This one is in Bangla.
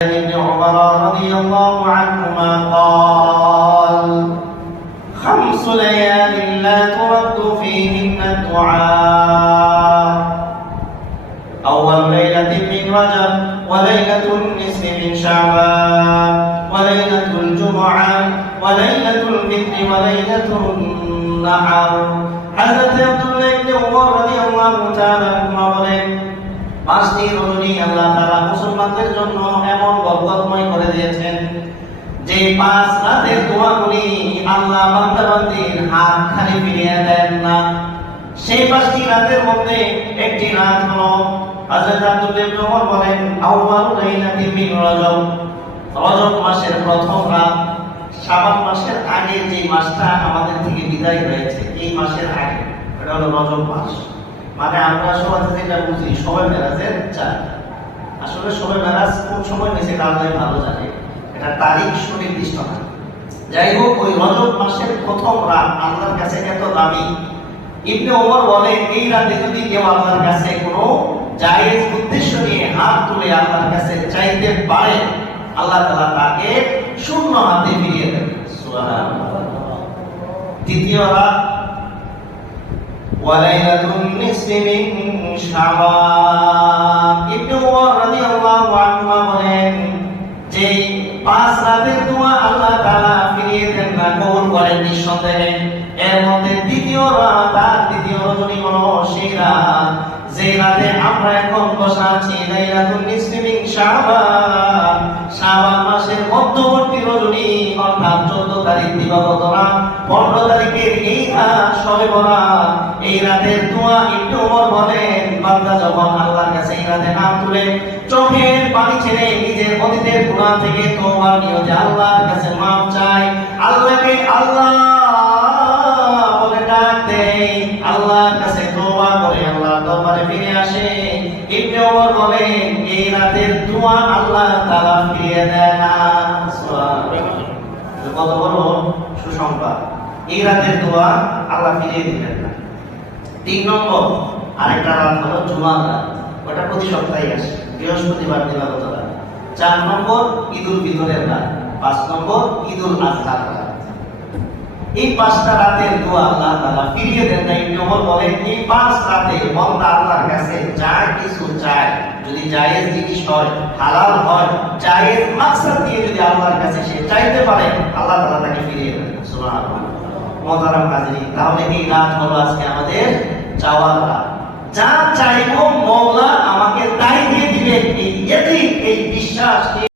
ابن عمر رضي الله عنهما قال: 5 ليال لا ترد فيهن الدعاء: أول ليلة من رجب، وليلة النصف من شعبان، وليلة الجمعة، وليلة الفطر، وليلة النحر। حضرت আব্দুল্লাহ ইবনে উমর রাদিয়াল্লাহু তাআলা বলেন, 5টি রজনী আল্লাহ তাআলা মুসলমানদের জন্য এমন বরকতময় করে দিয়েছেন যে 5 রাতের দোয়াগুলি আল্লাহ বান্দা-বান্দীর হাত খালি ফিরিয়ে দেন না। সেই 5টি রাতের মধ্যে একটি রাত হলো হযরত আব্দুল্লাহ ইবনে উমর বলেন, আউয়ালু লাইলাতিন মিন রজব, রজব মাসের প্রথম রাত। শাবান মাসের আগে যে মাসটা আমাদের থেকে বিদায় হয়েছে, এই মাসের আগে, এটা হলো রজব মাস। মানে আমরা সবাই যেটা বুঝি সবে মেরাজের চাঁদ, আসলে সবে মেরাজ কোন সময় হয়েছে আল্লাহ ভালো জানে, এটা তারিখ সুনির্দিষ্ট না। যাই হোক, ওই রজব মাসের প্রথম রাত আল্লাহর কাছে এত দামি। ইবনে ওমর বলে, এই রাতে যদি কেউ আল্লাহর কাছে কোনো জায়েজ উদ্দেশ্য নিয়ে হাত তুলে আল্লাহর কাছে চাইতে পারে, আল্লাহ তাআলা তাকে শূন্য হাতে ফিরিয়ে দেন। সুবহানাল্লাহ। দ্বিতীয় রাত ওয়ালাইলাতুন নিসফি মিন শাবান। ইবনে উমর রাদিয়াল্লাহু আনহু বলেন, যে 5 রাতের দোয়া আল্লাহ তাআলা ফিরিয়ে দেন না, কবুল করেন নিঃসন্দেহে। এর মধ্যে দ্বিতীয় রাত আর দ্বিতীয় রজনী হলো সেই রাত যে রাতে আমরা এখন বসা আছি, লাইলাতুন নিসফি মিন শাবান, শাবান মাসের মধ্যবর্তী রজনী, অর্থাৎ 14 তারিখ দিবাগত রাত, 15 তারিখের এই রাত শবে বরাত। এই রাতের দোয়া ইবনে ওমর বলেন, বান্দা যখন আল্লাহর কাছে এই রাতে হাত তুলে চোখের পানি ছেড়ে নিজের অতীতের গুনাহ থেকে তওবার নিয়তে আল্লাহর কাছে মাফ চায়, আল্লাহকে আল্লাহ বলে ডাক দেয়, আল্লাহর কাছে তওবা করে আল্লাহর দরবারে ফিরে আসে, ইবনে ওমর বলেন, এই রাতের দোয়া আল্লাহ তাআলা ফিরিয়ে দেয় না। সুবহানাল্লাহ। কত বড় সুসংবাদ! এই রাতের দোয়া আল্লাহ ফিরিয়ে দিলেন না। 3 নম্বর আরেকটা রাত হলো জুমার রাত, ওটা প্রতি সপ্তাহে আসে, বৃহস্পতিবার দিবাগত রাত। 4 নম্বর ঈদুল ফিতরের রাত, 5 নম্বর ঈদুল আজহার রাত। এই 5টা রাতের দোয়া আল্লাহ তাআলা ফিরিয়ে দেন না। ইবনে ওমর বলেন, এই 5 রাতে বান্দা আল্লাহর কাছে যা কিছু চায়, যদি জায়েজ জিনিস হয়, হালাল হয়, জায়েজ মাকসাদ দিয়ে যদি আল্লাহর কাছে সে চাইতে পারে, আল্লাহ তাআলা তাকে ফিরিয়ে দেন। সুবহানাল্লাহ। মুহতারাম হাজিরিন, তাহলে এই রাত হলো আজকে আমাদের চাওয়ার রাত। যা চাইবো মওলা আমাকে তাই দিয়ে দিবেন, এই বিশ্বাস